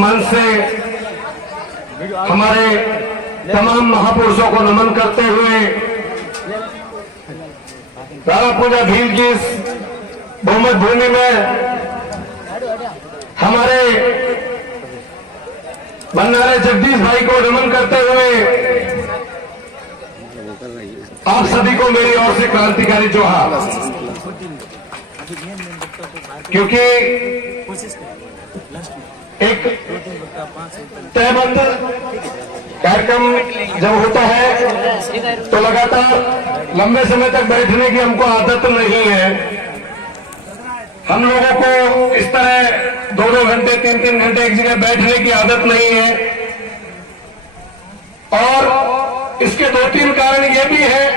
मंच से हमारे तमाम महापुरुषों को नमन करते हुए राणा पूजा भील की इस बहुमत भूमि में हमारे बन्नारे जगदीश भाई को नमन करते हुए आप सभी को मेरी ओर से क्रांतिकारी जोहार। क्योंकि एक तयबंद कार्यक्रम जब होता है तो लगातार लंबे समय तक बैठने की हमको आदत नहीं है। हम लोगों को इस तरह 2-2 घंटे 3-3 घंटे एक जगह बैठने की आदत नहीं है। और इसके 2-3 कारण ये भी है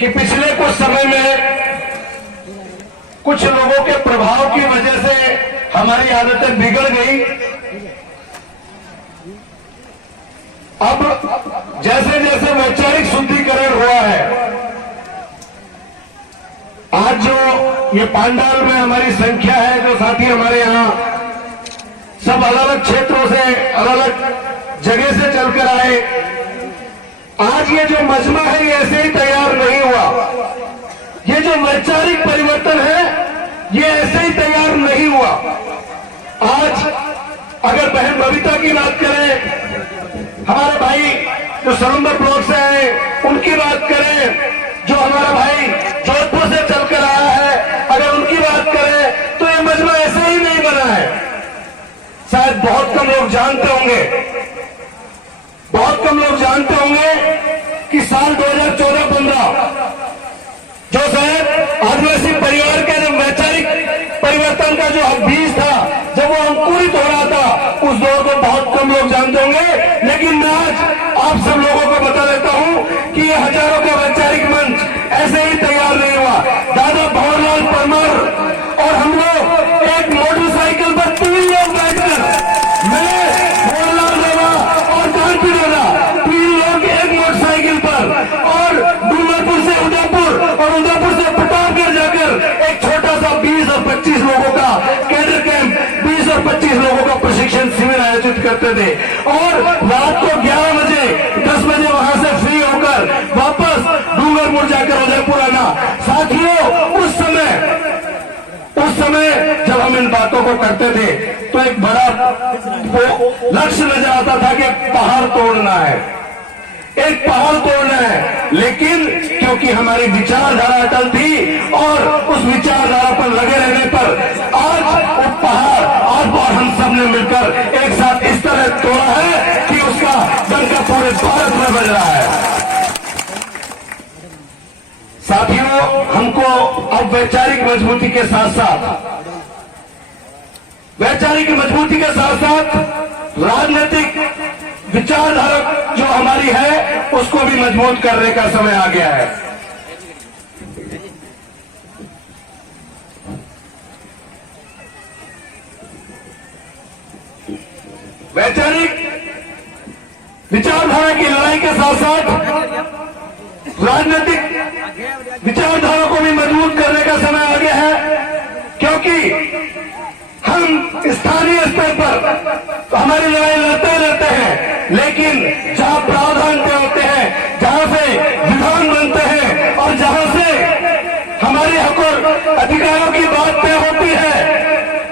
कि पिछले कुछ समय में कुछ लोगों के प्रभाव की वजह से हमारी आदतें बिगड़ गई। अब जैसे जैसे वैचारिक शुद्धिकरण हुआ है, आज जो ये पांडाल में हमारी संख्या है, जो साथी हमारे यहाँ सब अलग अलग क्षेत्रों से अलग अलग जगह से चलकर आए, आज ये जो मजमा है ये ऐसे ही तैयार नहीं हुआ। ये जो वैचारिक परिवर्तन है ये ऐसे ही तैयार नहीं हुआ। आज अगर बहन बबीता की बात करें, हमारे भाई जो सलंबर ब्लॉक से आए उनकी बात करें, जो हमारा भाई जोधपुर से चलकर आया है अगर उनकी बात करें, तो ये मजमा ऐसे ही नहीं बना है। शायद बहुत कम लोग जानते होंगे, बहुत कम लोग जानते होंगे कि साल 2014-15 जो शायद आदिवासी परिवार के जो वैचारिक परिवर्तन का जो बीज था, जब वो अंकुरित हो रहा था, उस दौर को बहुत कम लोग जानते होंगे। लेकिन मैं आज आप सब लोगों को बता देता हूं कि ये हजारों का वैचारिक मंच ऐसे ही तैयार नहीं हुआ। दादा भंवरलाल परमार और हम लोग एक मोटरसाइकिल पर 3 लोग बैठकर, मैं भंवरलाल दादा और कांति दादा, 3 लोग एक मोटरसाइकिल पर, और डूंगरपुर से उदयपुर और उदयपुर से प्रतापगढ़ जाकर एक छोटा सा 20 और 25 लोगों का कैडर कैंप, 20 और 25 लोगों का प्रशिक्षण शिविर आयोजित करते थे। और रात को 11 बजे 10 बजे वहां से फ्री होकर वापस डूंगरपुर जाकर उदयपुर आना। साथियों, उस समय जब हम इन बातों को करते थे तो एक बड़ा लक्ष्य नजर आता था कि एक पहाड़ तोड़ना है, एक पहाड़ तोड़ना है। लेकिन क्योंकि हमारी विचारधारा अटल थी और उस विचारधारा पर लगे रहने पर आज वो पहाड़ और हम सब ने मिलकर एक साथ इस तरह तोड़ा है कि उसका डंका पूरे भारत में बज रहा है। साथियों, हमको अब वैचारिक मजबूती के साथ साथ राजनीतिक विचारधारा जो हमारी है उसको भी मजबूत करने का समय आ गया है। वैचारिक विचारधारा की लड़ाई के साथ साथ राजनीतिक विचारधारा को भी मजबूत करने का समय आ गया है। क्योंकि हम स्थानीय स्तर पर हमारी लड़ाई लड़ते रहते हैं, लेकिन जहां प्रावधान तय होते हैं, जहां से विधान बनते हैं और जहां से हमारे हक और अधिकारों की बात तय होती है,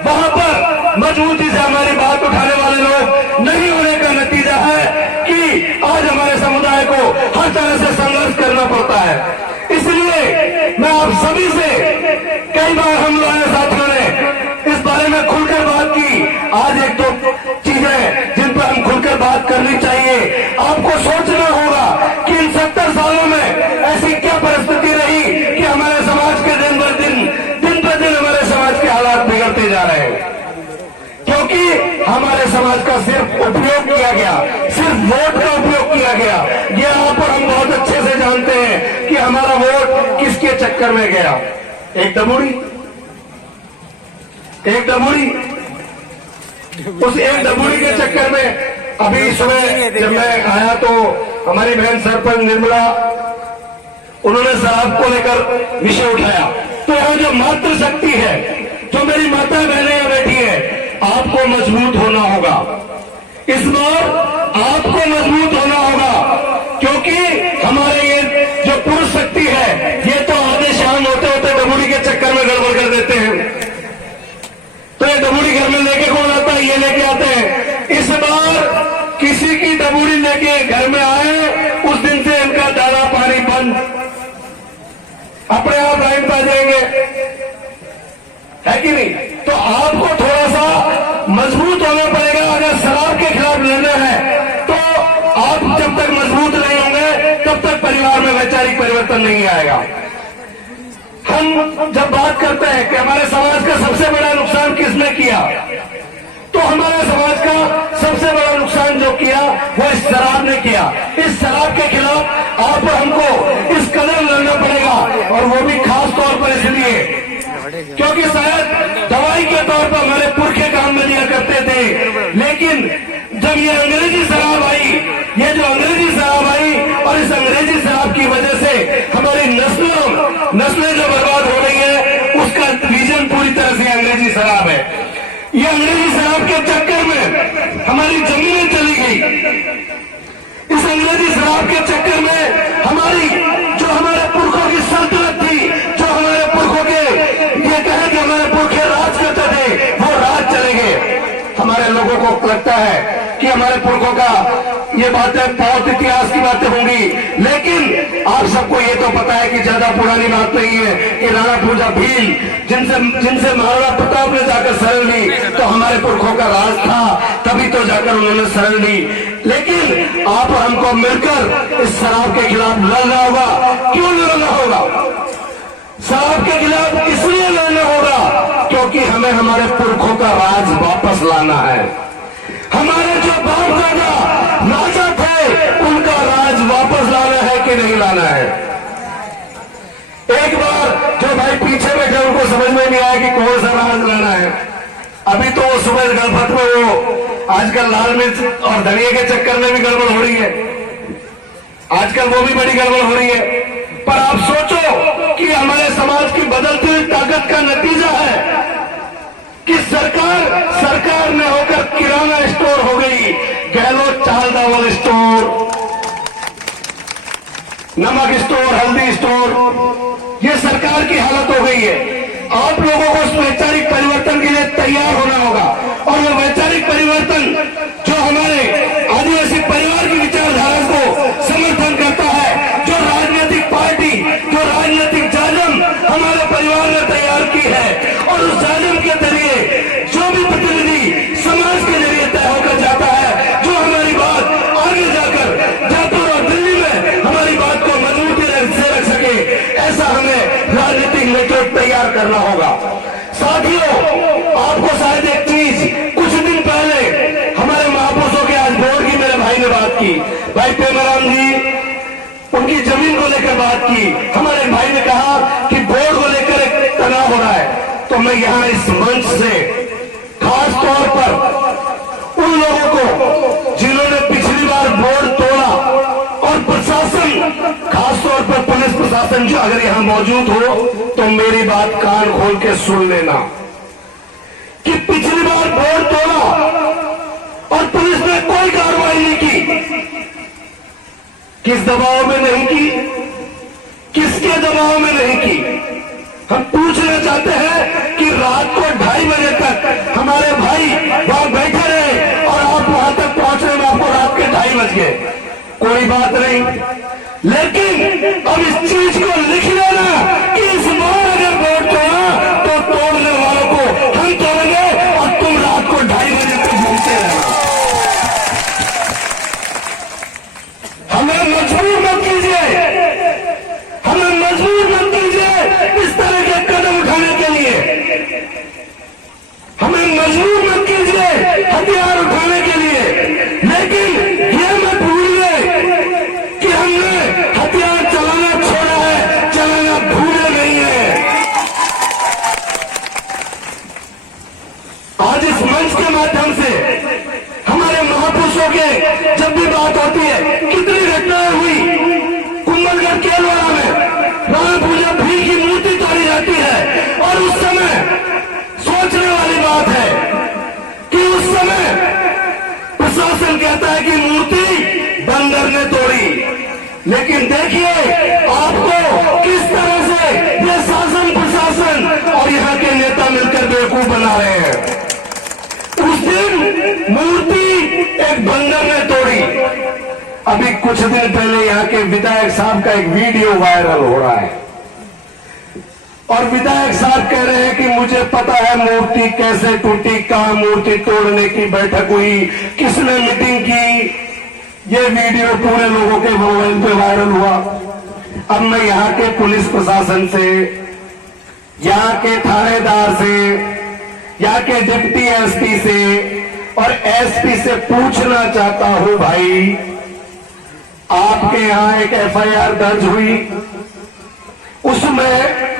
वहां पर मजबूती से हमारी बात उठाने वाले लोग नहीं होने का नतीजा है कि आज हमारे समुदाय को हर तरह से संघर्ष करना पड़ता है। इसलिए मैं आप सभी से, कई बार हम लोगों ने साथियों ने इस बारे में खुलकर बात की, आज 1-2 चीजें जिन पर हम खुलकर बात करनी चाहिए। आपको सोचना होगा कि इन 70 सालों में ऐसी क्या परिस्थिति रही कि हमारे समाज के दिन पर दिन हमारे समाज के हालात बिगड़ते जा रहे हैं। क्योंकि हमारे समाज का सिर्फ उपयोग किया गया, सिर्फ वोट का उपयोग किया गया। ये आप और हम बहुत अच्छे से जानते हैं कि हमारा वोट किसके चक्कर में गया। एक दमोड़ी, उस एक दमोड़ी के चक्कर में अभी सुबह जब मैं आया तो हमारी बहन सरपंच निर्मला, उन्होंने शराब को लेकर विषय उठाया। तो यहाँ जो मातृशक्ति है, जो मेरी माता बहनें बैठी है, आपको मजबूत होना होगा। इस बार आपको मजबूत होना होगा, क्योंकि हमारे ये जो पुरुष शक्ति है ये तो आधे शाम होते होते डबूरी के चक्कर में गड़बड़ कर देते हैं। तो ये डबूरी घर में लेके कौन आता है? ये लेके आते हैं। इस बार किसी की डबूरी लेके घर में आए, उस दिन से इनका दाना पानी बंद, अपने आप लाइन पे आ जाएंगे, है कि नहीं? तो आपको थोड़ा सा मजबूत होना पड़ेगा। अगर शराब के खिलाफ लड़ना है तो आप जब तक मजबूत नहीं होंगे तब तक परिवार में वैचारिक परिवर्तन नहीं आएगा। हम जब बात करते हैं कि हमारे समाज का सबसे बड़ा नुकसान किसने किया, तो हमारे समाज का सबसे बड़ा नुकसान जो किया वो इस शराब ने किया। इस शराब के खिलाफ आप और हमको इस कदर लड़ना पड़ेगा, और वो भी खास तौर पर इसलिए क्योंकि शायद दवाई के तौर पर हमारे पुरखे काम में लिया करते थे, लेकिन जब ये अंग्रेजी शराब आई, ये जो अंग्रेजी शराब आई, और इस अंग्रेजी शराब की वजह से हमारी नस्लें जो बर्बाद हो रही है, उसका रीजन पूरी तरह से अंग्रेजी शराब है। ये अंग्रेजी शराब के चक्कर में हमारी जमीनें चली गई। इस अंग्रेजी शराब के चक्कर में हमारी जो हमारे पुरखों की सल्तनत थी, जो हमारे पुरखों के ये कहे कि हमारे पुरखे राज करते थे, वो राज चले गए। हमारे लोगों को लगता है कि हमारे पुरखों का ये बातें बहुत इतिहास की बातें होंगी, लेकिन आप सबको ये तो पता है कि ज्यादा पुरानी बात नहीं है कि राणा पूजा भील जिनसे महाराणा प्रताप ने जाकर शरण ली, तो हमारे पुरखों का राज था, तभी तो जाकर उन्होंने शरण ली। लेकिन आप और हमको मिलकर इस शराब के खिलाफ लड़ना होगा। क्यों लड़ना होगा? शराब के खिलाफ इसलिए लड़ना होगा क्योंकि हमें हमारे पुरखों का राज वापस लाना है। हमारे जो बाप दादा राजा थे, उनका राज वापस लाना है कि नहीं लाना है? एक बार जो भाई पीछे बैठे उनको समझ में नहीं आया कि कौन सा राज लाना है। अभी तो वो सुबह गणपत में वो आजकल लाल मिर्च और धनिया के चक्कर में भी गड़बड़ हो रही है, आजकल वो भी बड़ी गड़बड़ हो रही है। पर आप सोचो कि हमारे समाज की बदलती हुई ताकत का नतीजा है कि सरकार में होकर किराना स्टोर हो गई, गहलोत चाल दावल स्टोर, नमक स्टोर, हल्दी स्टोर, ये सरकार की हालत हो गई है। आप लोगों को उस वैचारिक परिवर्तन के लिए तैयार होना होगा, और वो वैचारिक परिवर्तन जो हमारे आदिवासी परिवार की विचारधारा को समर्थन करता है, जो राजनीतिक पार्टी, जो राजनीतिक जाजम हमारे परिवार ने तैयार की है, और उस जाजम के जरिए जो भी प्रतिनिधि समाज के जरिए तय होकर जाता है, जो हमारी बात आगे जाकर जयपुर और दिल्ली में हमारी बात को मजबूती से रख सके, ऐसा हमें राजनीतिक नेतृत्व तैयार करना होगा। साथियों, आपको शायद एक चीज, कुछ दिन पहले हमारे महापुरुषों के आज बोर्ड की मेरे भाई ने बात की, भाई पेमाराम जी, उनकी जमीन को लेकर बात की। हमारे भाई ने कहा कि बोर्ड को लेकर एक तनाव हो रहा है, तो मैं यहां इस मंच से खास तौर पर उन लोगों को जिन्होंने पिछली बार बोर्ड तोड़ा, और प्रशासन, खास तौर पर पुलिस प्रशासन जो अगर यहां मौजूद हो तो मेरी बात कान खोल के सुन लेना कि पिछली बार बोर्ड तोड़ा और पुलिस ने कोई कार्रवाई नहीं की। किस दबाव में नहीं की, किसके दबाव में नहीं की? हम पूछना चाहते हैं कि रात को 2:30 बजे तक हमारे भाई वहां बैठे रहे और आप वहां तक पहुंचने में आपको रात के 2:30 बज गए, कोई बात नहीं। लेकिन अब इस चीज को लिख लेना कि इस बार अगर वोट तोड़ा तो तोड़ने वालों को हम तोड़ेंगे, और तुम रात को 2:30 बजे तक घूमते रहना। हमें मजबूर मत कीजिए, हमें मजबूर मत कीजिए इस तरह के कदम उठाने के लिए, हमें मजबूर मत कीजिए हथियार उठाने के लिए। लेकिन यह मत भूलिए कि हमने हथियार चलाना छोड़ा है, चलाना उस समय प्रशासन कहता है कि मूर्ति बंदर ने तोड़ी, लेकिन देखिए आपको किस तरह से ये शासन प्रशासन और यहाँ के नेता मिलकर बेवकूफ बना रहे हैं। उस दिन मूर्ति एक बंदर ने तोड़ी। अभी कुछ दिन पहले यहाँ के विधायक साहब का एक वीडियो वायरल हो रहा है और विधायक साहब कह रहे हैं कि मुझे पता है मूर्ति कैसे टूटी, कहां मूर्ति तोड़ने की बैठक हुई, किसने मीटिंग की। ये वीडियो पूरे लोगों के मोबाइल पे वायरल हुआ। अब मैं यहाँ के पुलिस प्रशासन से, यहाँ के थानेदार से, यहाँ के डिप्टी एसपी से और एसपी से पूछना चाहता हूं, भाई आपके यहाँ एक एफआईआर दर्ज हुई, उसमें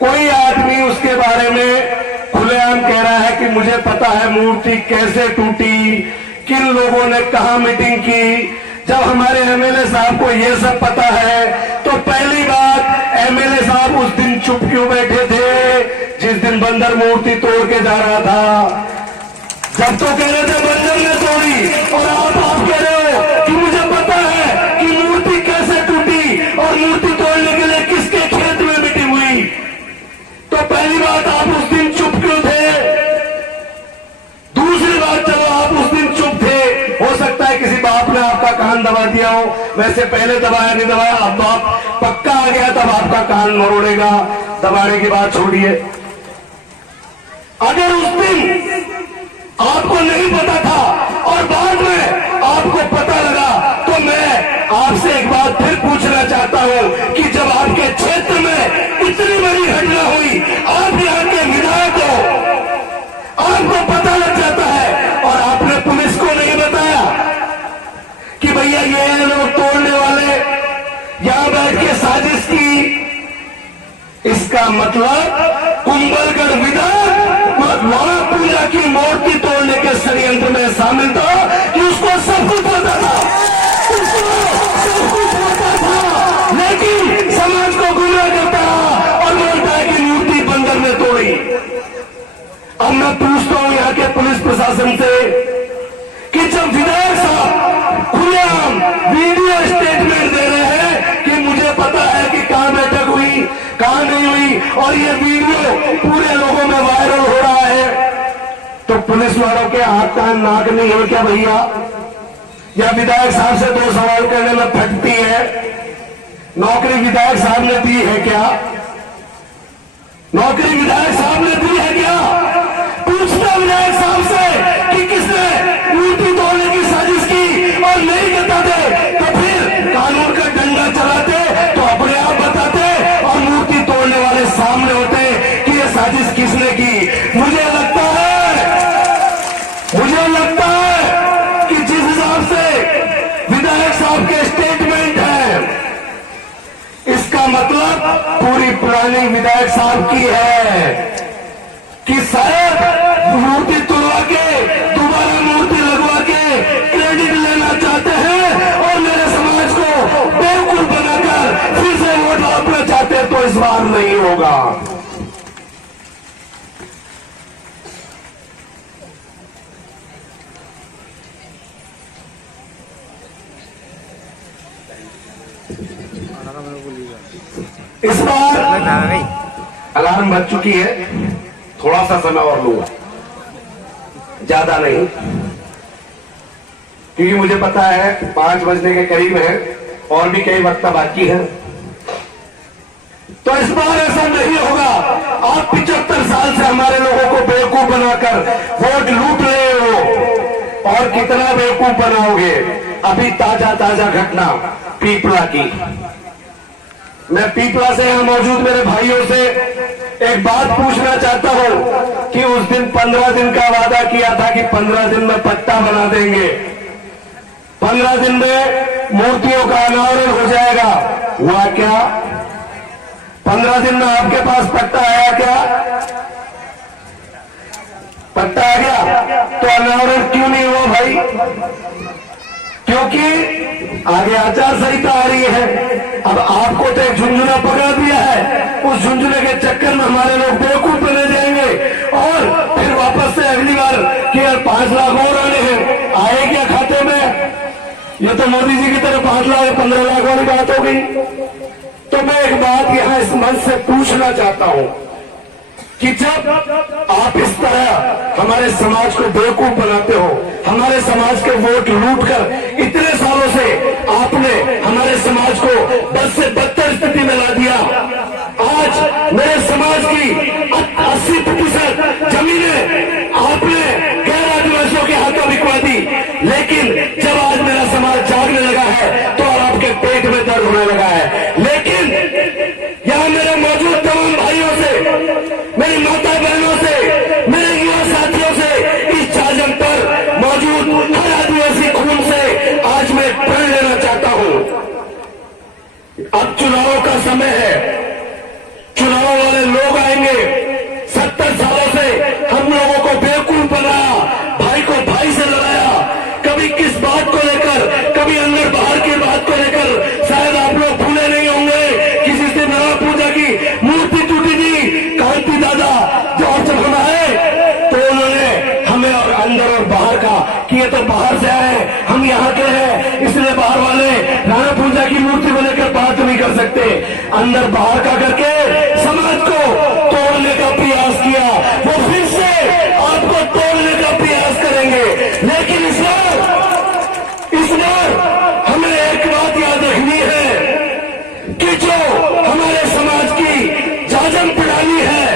कोई आदमी उसके बारे में खुलेआम कह रहा है कि मुझे पता है मूर्ति कैसे टूटी, किन लोगों ने कहा मीटिंग की। जब हमारे एमएलए साहब को यह सब पता है तो पहली बात एमएलए साहब उस दिन चुप क्यों बैठे थे जिस दिन बंदर मूर्ति तोड़ के जा रहा था। जब तो कह रहे थे बंदर ने तोड़ी और आप कह रहे हो कि मुझे पता है कि मूर्ति कैसे टूटी और मूर्ति तोड़ने के लिए किसके खेत में मीटिंग हुई। तो पहली बात आप उस दिन चुप क्यों थे। दूसरी बात, चलो आप उस दिन चुप थे, हो सकता है किसी बाप ने आपका कान दबा दिया हो, वैसे पहले दबाया नहीं दबाया, अब बाप पक्का आ गया तब आपका कान मरोड़ेगा। दबाने की बात छोड़िए। अगर उस दिन आपको नहीं पता था और बाद में आपको पता लगा तो मैं आपसे एक बात फिर पूछना चाहता हूं कि जब आपके क्षेत्र में इतनी बड़ी घटना हुई, आप यहाँ के विधायक हो, आपको पता लग जाता है और आपने पुलिस को नहीं बताया कि भैया ये लोग तोड़ने वाले यहां बैठ के साजिश की। इसका मतलब कुंभलगढ़ विधायक वहां पूजा की मूर्ति तोड़ने के षड्यंत्र में शामिल था कि उसको सब कुछ पता था, उसको सब कुछ पता था, लेकिन समाज को गुमराह करता रहा और बोलता है कि मूर्ति बंदर ने तोड़ी। अब मैं पूछता हूं यहाँ के पुलिस प्रशासन से कि जब विधायक साहब खुलेआम वीडियो स्टेटमेंट दे रहे हैं कि मुझे पता है कि कहां बैठक हुई कहां नहीं हुई और ये वीडियो पूरे लोगों में वायरल हो रहा है, तो पुलिस वालों के आंख कान नाक नहीं हो क्या भैया? या विधायक साहब से दो सवाल करने में फटती है। नौकरी विधायक साहब ने दी है क्या? नौकरी विधायक साहब ने दी है क्या? पूछना विधायक साहब से कि किसने मूर्ति तोड़ने की साजिश की और नहीं बताते तो फिर कानून का डंडा चलाते तो अपने आप बताते और मूर्ति तोड़ने वाले सामने होते कि ये साजिश किसने की। मुझे लगता है कि जिस हिसाब से विधायक साहब के स्टेटमेंट है, इसका मतलब पूरी प्लानिंग विधायक साहब की है कि शायद मूर्ति तोड़वा के दोबारा मूर्ति लगवा के क्रेडिट लेना चाहते हैं और मेरे समाज को बेवकूफ बनाकर फिर से वोट लौटना चाहते हैं, तो इस बार नहीं होगा। इस बार अलार्म बज चुकी है, थोड़ा सा समय और लूंगा, ज्यादा नहीं, क्योंकि मुझे पता है 5 बजने के करीब है और भी कई वक्त बाकी है। तो इस बार ऐसा नहीं होगा। आप 75 साल से हमारे लोगों को बेवकूफ बनाकर वोट लूट रहे हो और कितना बेवकूफ बनाओगे। अभी ताजा ताजा घटना पीपला की, मैं पीपला से यहां मौजूद मेरे भाइयों से एक बात पूछना चाहता हूं कि उस दिन 15 दिन का वादा किया था कि 15 दिन में पट्टा बना देंगे, 15 दिन में मूर्तियों का अनावरण हो जाएगा, हुआ क्या? 15 दिन में आपके पास पट्टा आया क्या? पट्टा आ गया तो अनावरण क्यों नहीं हुआ भाई? क्योंकि आगे आचार संहिता आ रही है। अब आपको तो एक झुंझुना पकड़ा दिया है, उस झुंझुने के चक्कर में हमारे लोग बेवकूफ बने जाएंगे और फिर वापस से अगली बार कि कि यार 5 लाख और आने हैं, आए क्या खाते में? ये तो मोदी जी की तरह 5 लाख 15 लाख वाली बात हो गई। तो मैं एक बात यहां इस मंच से पूछना चाहता हूं कि जब आप इस तरह हमारे समाज को बेवकूफ बनाते हो, हमारे समाज के वोट लूट कर इतने सालों से आपने हमारे समाज को बद से बदतर स्थिति में ला दिया। आज मेरे समाज की 80% जमीनें आपने गैर आदिवासियों के हाथों बिकवा दी, लेकिन जब आज मेरा समाज जागने लगा है तो आपके पेट में दर्द होने लगा है। लेकिन यहां मेरे मौजूद तमाम भाइयों से, मेरी माता बहनों से, मेरे युवा साथियों से, इस झारखंड पर मौजूद हर आदिवासी खून से आज मैं प्रण लेना चाहता हूं। अब चुनावों का समय है, चुनाव वाले लोग आएंगे। 70 सालों से हम लोगों को बेवकूफ बनाया, भाई को भाई से लड़ाया, कभी किस बात को लेकर, कभी अंदर बाहर की बात को लेकर। शायद आप लोग भूले नहीं होंगे, किसी से नवा पूजा की मूर्ति टूटी थी, कांति दादा जब हम आए तो उन्होंने हमें और अंदर और बाहर का कि ये तो बाहर से आए, हम यहाँ के हैं, इसलिए बाहर वाले राणा पूजा की मूर्ति को लेकर बात नहीं कर सकते। अंदर बाहर का करके समाज को तोड़ने का प्रयास किया, वो फिर से आपको तोड़ने का प्रयास करेंगे। लेकिन इस बार हमें एक बात याद रखनी है कि जो हमारे समाज की जाजम प्रणाली है,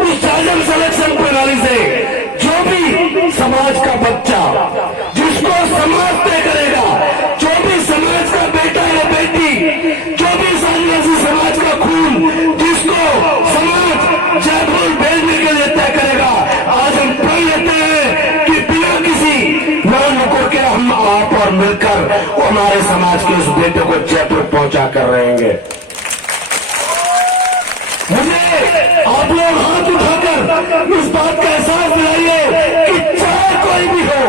उस जाजम सिलेक्शन प्रणाली से जो भी समाज का बच्चा, जिसको समाज तय करेगा, जो भी समाज का बेटा या बेटी, जो भी आदिवासी समाज का खून, जिसको समाज जयपुर भेजने के लिए तय करेगा, आज हम प्रण लेते हैं कि बिना किसी नौ नुक्कड़ के हम आप और मिलकर हमारे समाज के उस बेटे को जयपुर पहुंचा कर रहेंगे। मुझे आप लोग हाथ उठाकर इस बात का एहसास दिलाइए कि चाहे कोई भी हो,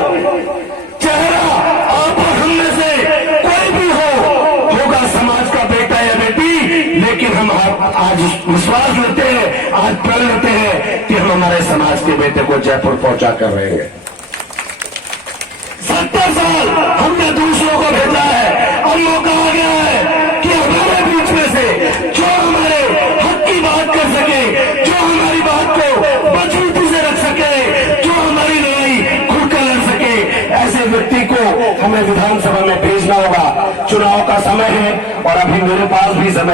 चेहरा आप और हम में से कोई भी हो, होगा समाज का बेटा या बेटी, लेकिन हम आज विश्वास लेते हैं, आज प्रण लेते हैं कि हम हमारे समाज के बेटे को जयपुर पहुंचा कर रहेंगे। 70 साल हमने दूसरों को भेजा है, अब मौका आ गया है कि हमारे बीच में से जो हमारे हक की बात कर सके, जो हमारी बात को मजबूती से रख सके, जो हमारी लड़ाई खुलकर लड़ सके, ऐसे व्यक्ति को हमें विधानसभा में भेजना होगा। चुनाव का समय है और अभी मेरे पास भी समय